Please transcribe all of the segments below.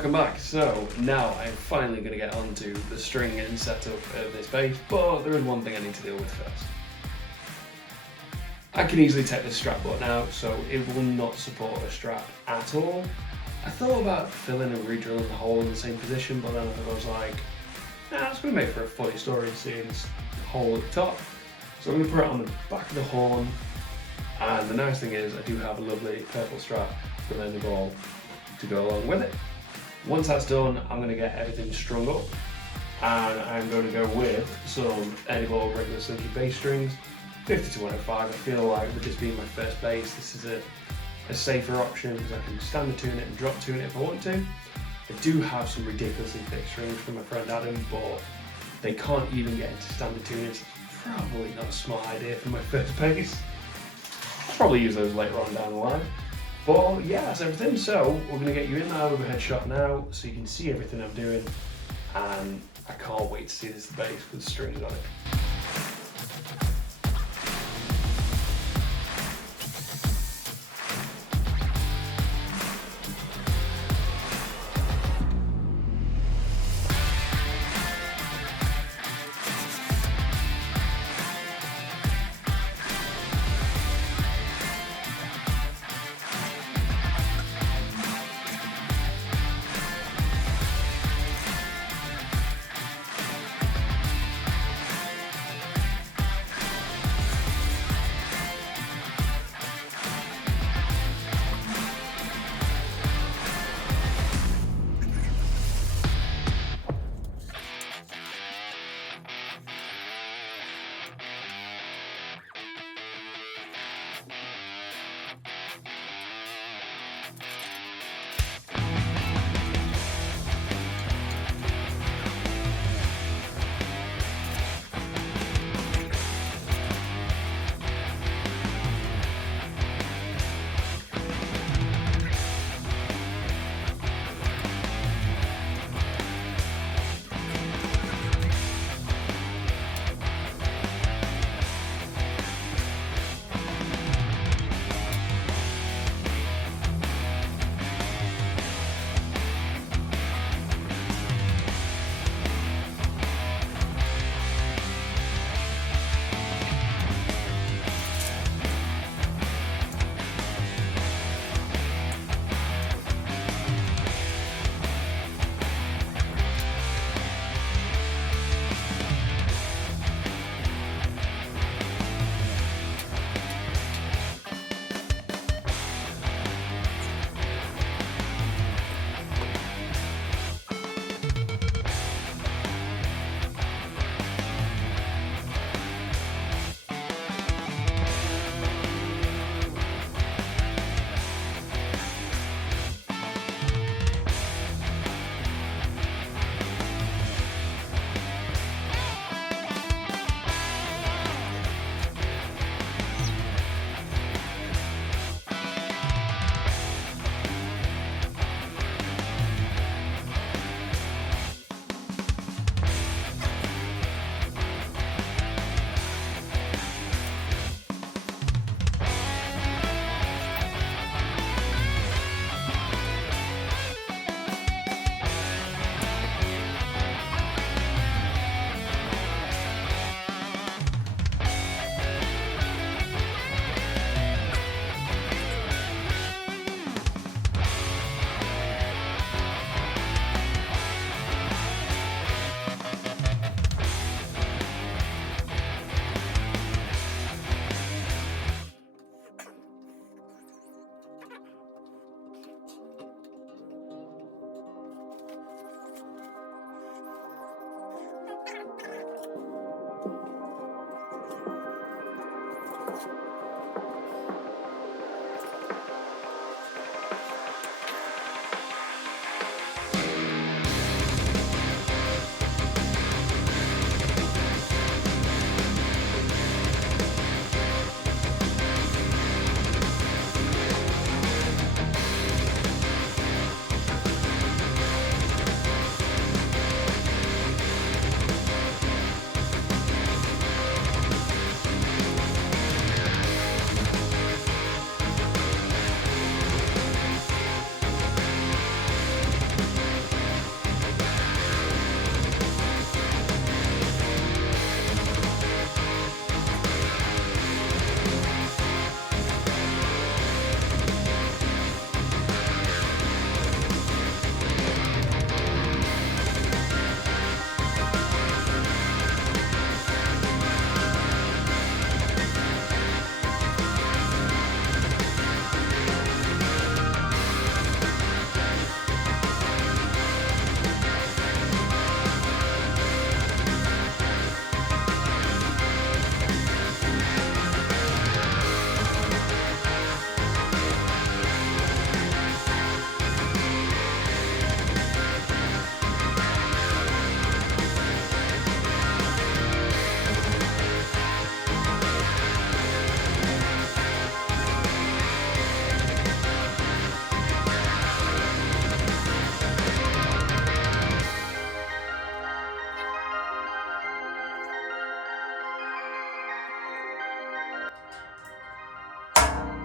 welcome back. So now I'm finally going to get onto the string and setup of this bass, but there is one thing I need to deal with first. I can easily take this strap button out, so it will not support a strap at all. I thought about filling and re-drilling the hole in the same position, but then I was like, nah, it's going to make for a funny story seeing this hole at the top. So I'm going to put it on the back of the horn, and the nice thing is I do have a lovely purple strap for the ball to go along with it. Once that's done, I'm going to get everything strung up, and I'm going to go with some Ernie regular Slinky bass strings, 50 to 105. I feel like with this being my first bass, this is a safer option because I can standard tune it and drop tune it if I want to. I do have some ridiculously thick strings from my friend Adam, but they can't even get into standard tuning, so it's probably not a smart idea for my first bass. I'll probably use those later on down the line. But yeah, that's everything. So we're going to get you in that overhead shot now so you can see everything I'm doing, and I can't wait to see this bass with strings on it.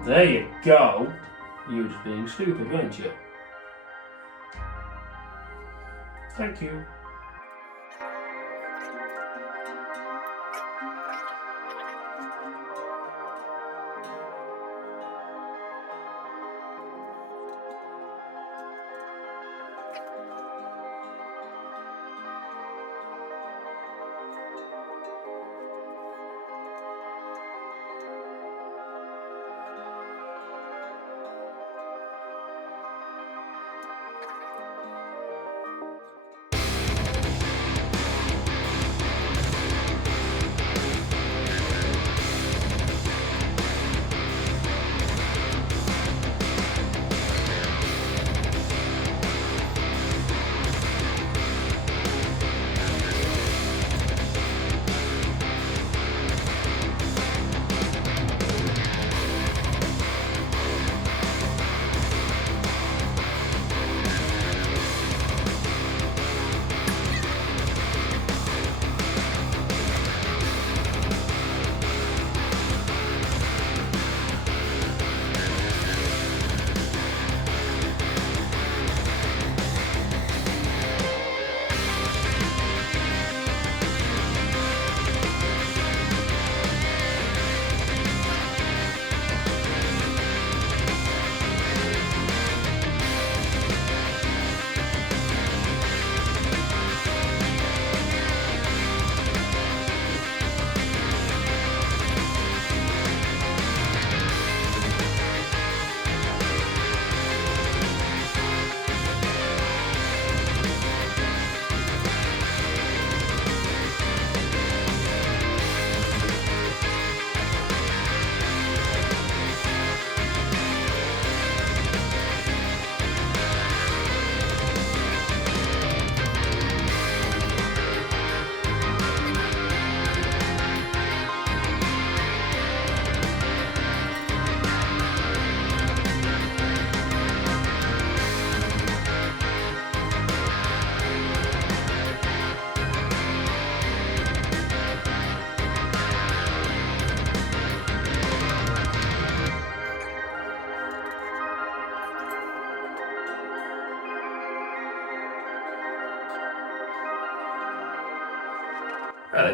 There you go. You were just being stupid, weren't you? Thank you.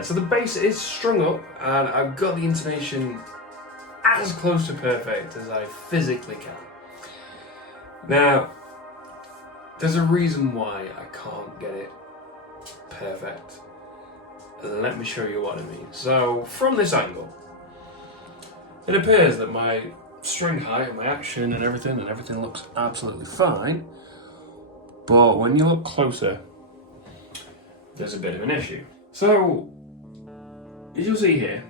Right, so the bass is strung up and I've got the intonation as close to perfect as I physically can. Now, there's a reason why I can't get it perfect. Let me show you what I mean. So, from this angle, it appears that my string height and my action and everything looks absolutely fine. But when you look closer, there's a bit of an issue. So, as you'll see here,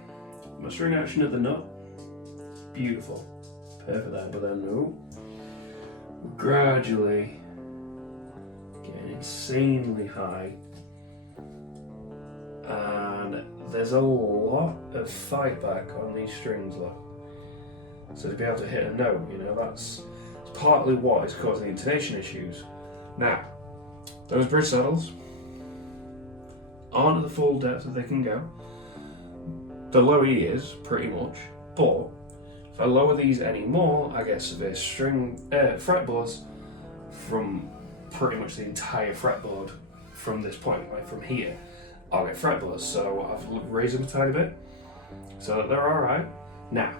my string action at the nut, beautiful, perfect there, but then no, gradually getting insanely high, and there's a lot of fight back on these strings, look. So to be able to hit a note, you know, that's partly what is causing the intonation issues. Now, those bridge saddles aren't at the full depth that they can go. The low E is, pretty much, but if I lower these any more, I get severe fretboards from pretty much the entire fretboard from this point, like from here. I'll get fretboards, so I've raised them a tiny bit, so that they're alright. Now,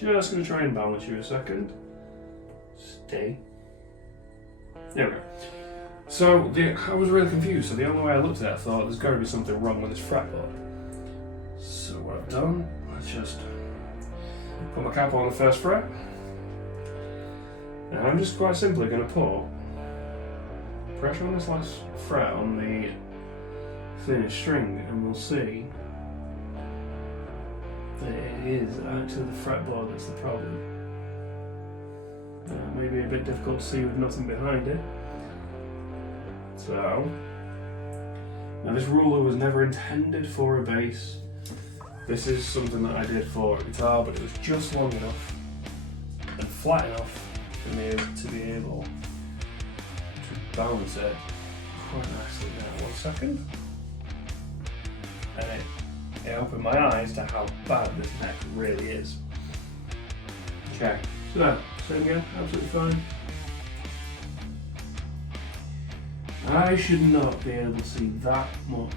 just going to try and balance you a second. Stay. There we go. So, I was really confused, so the only way I looked at it, I thought there's got to be something wrong with this fretboard. So what I've done, let's just put my cap on the first fret. Now I'm just quite simply going to put pressure on this last fret on the finished string, and we'll see that it is actually the fretboard that's the problem. Now, it may be a bit difficult to see with nothing behind it. So, now this ruler was never intended for a bass. This is something that I did for a guitar, but it was just long enough and flat enough for me to be able to balance it quite nicely. Now, 1 second. And it opened my eyes to how bad this neck really is. Okay, so same again, absolutely fine. I should not be able to see that much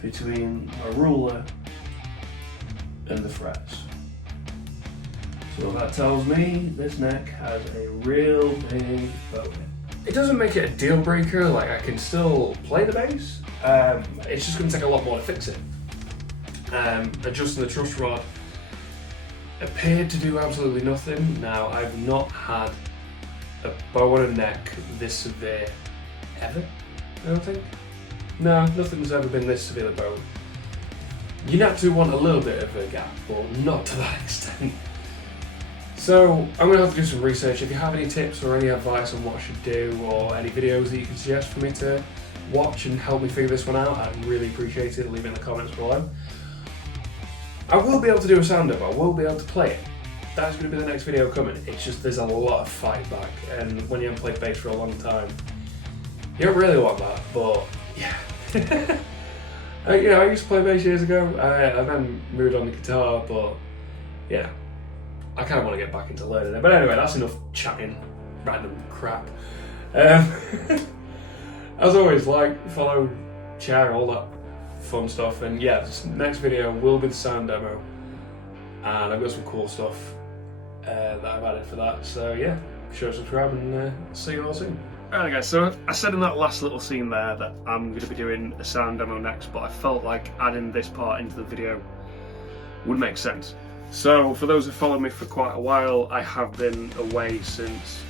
between my ruler and the frets. So that tells me this neck has a real big bow. It doesn't make it a deal breaker, like I can still play the bass. It's just going to take a lot more to fix it. Adjusting the truss rod appeared to do absolutely nothing. Now, I've not had a bow on a neck this severe ever, I don't think. No, nothing's ever been this severely bowed. You naturally want a little bit of a gap, but not to that extent. So I'm going to have to do some research. If you have any tips or any advice on what I should do, or any videos that you can suggest for me to watch and help me figure this one out, I'd really appreciate it. Leave it in the comments below. I will be able to do a sound demo, I will be able to play it. That's going to be the next video coming. It's just there's a lot of fight back, and when you haven't played bass for a long time, you don't really want that, but yeah. You know, I used to play bass years ago, I then moved on to guitar, but yeah, I kind of want to get back into learning it. But anyway, that's enough chatting random crap. As always, like, follow, share, all that fun stuff. And yeah, this next video will be the sound demo, and I've got some cool stuff that I've added for that. So yeah, be sure to subscribe, and see you all soon. Alright guys, so I said in that last little scene there that I'm going to be doing a sound demo next, but I felt like adding this part into the video would make sense. So for those who follow me for quite a while, I have been away since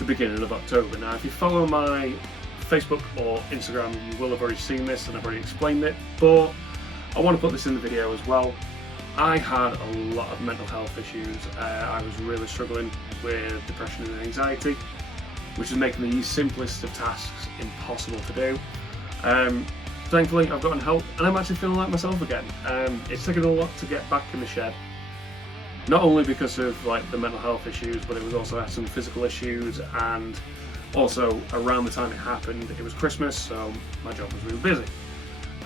the beginning of October. Now if you follow my Facebook or Instagram, you will have already seen this and I've already explained it, but I want to put this in the video as well. I had a lot of mental health issues. I was really struggling with depression and anxiety, which is making the simplest of tasks impossible to do. Thankfully I've gotten help and I'm actually feeling like myself again. It's taken a lot to get back in the shed. Not only because of like the mental health issues, but it was also had some physical issues, and also around the time it happened, it was Christmas, so my job was really busy.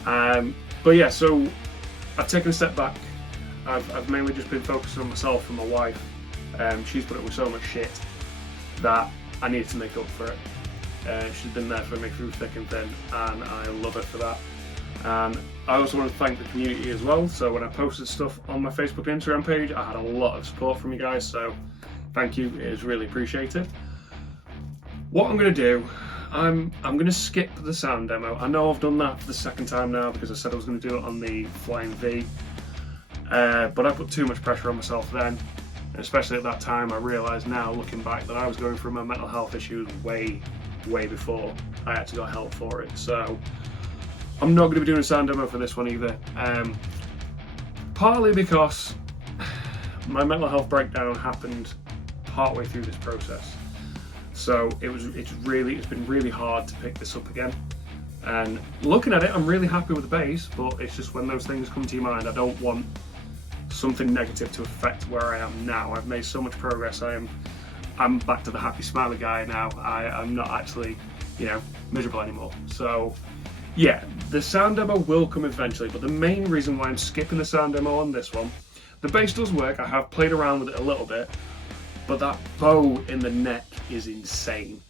But yeah, so I've taken a step back. I've mainly just been focusing on myself and my wife. She's put up with so much shit that I needed to make up for it. She's been there for me through thick and thin, and I love her for that. And I also want to thank the community as well. So when I posted stuff on my Facebook and Instagram page, I had a lot of support from you guys, so thank you, it is really appreciated. What I'm going to do, I'm going to skip the sound demo. I know I've done that for the second time now because I said I was going to do it on the Flying V, but I put too much pressure on myself then, and especially at that time I realised now, looking back, that I was going through my mental health issues way before I actually got help for it. So I'm not going to be doing a sound demo for this one either, partly because my mental health breakdown happened partway through this process. So it's been really hard to pick this up again. And looking at it, I'm really happy with the bass, but it's just when those things come to your mind, I don't want something negative to affect where I am now. I've made so much progress. I'm back to the happy smiley guy now. I'm not actually, you know, miserable anymore. So yeah, the sound demo will come eventually, but the main reason why I'm skipping the sound demo on this one, the bass does work. I have played around with it a little bit, but that bow in the neck is insane.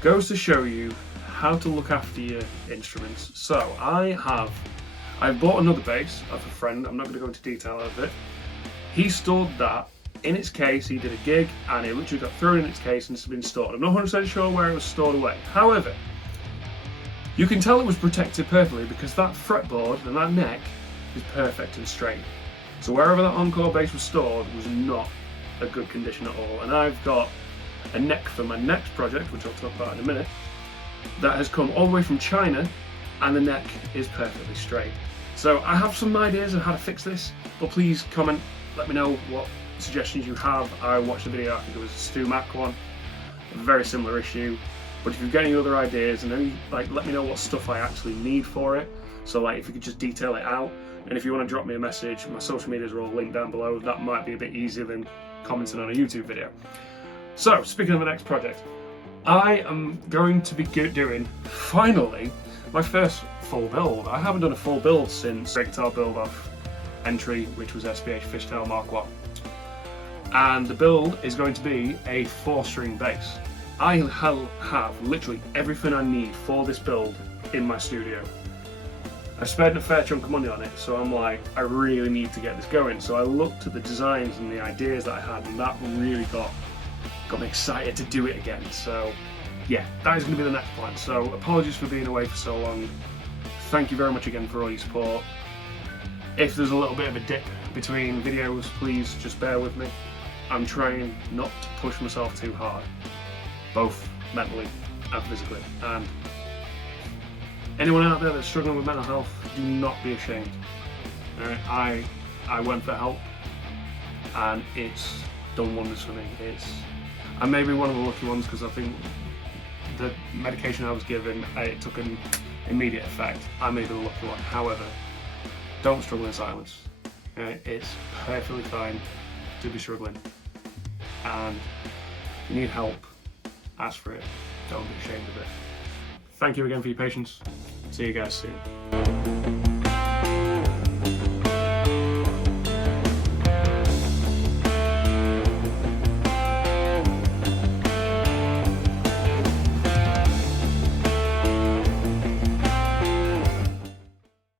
Goes to show you how to look after your instruments. So I bought another bass off a friend. I'm not going to go into detail of it. He stored that in its case. He did a gig and it literally got thrown in its case and it's been stored. I'm not 100% sure where it was stored away. However, you can tell it was protected perfectly because that fretboard and that neck is perfect and straight. So wherever that Encore bass was stored was not a good condition at all. And I've got a neck for my next project, which I'll talk about in a minute, that has come all the way from China, and the neck is perfectly straight. So I have some ideas on how to fix this, but please comment, let me know what suggestions you have. I watched the video, I think it was a Stu Mac one, a very similar issue. But if you've got any other ideas, and any, like, let me know what stuff I actually need for it. So like if you could just detail it out, and if you want to drop me a message, my social medias are all linked down below. That might be a bit easier than commenting on a YouTube video. So speaking of the next project, I am going to be doing, finally, my first full build. I haven't done a full build since Guitar Build Off entry, which was SPH Fishtail Mark 1. And the build is going to be a 4-string bass. I have literally everything I need for this build in my studio. I spent a fair chunk of money on it, so I'm like, I really need to get this going. So I looked at the designs and the ideas that I had, and that really got me excited to do it again. So yeah, that is going to be the next plan. So apologies for being away for so long. Thank you very much again for all your support. If there's a little bit of a dip between videos, please just bear with me. I'm trying not to push myself too hard, both mentally and physically. And anyone out there that's struggling with mental health, do not be ashamed. I went for help, and it's done wonders for me. I may be one of the lucky ones, because I think the medication I was given, it took an immediate effect. I may be the lucky one. However, don't struggle in silence. It's perfectly fine to be struggling, and if you need help, ask for it. Don't be ashamed of it. Thank you again for your patience. See you guys soon.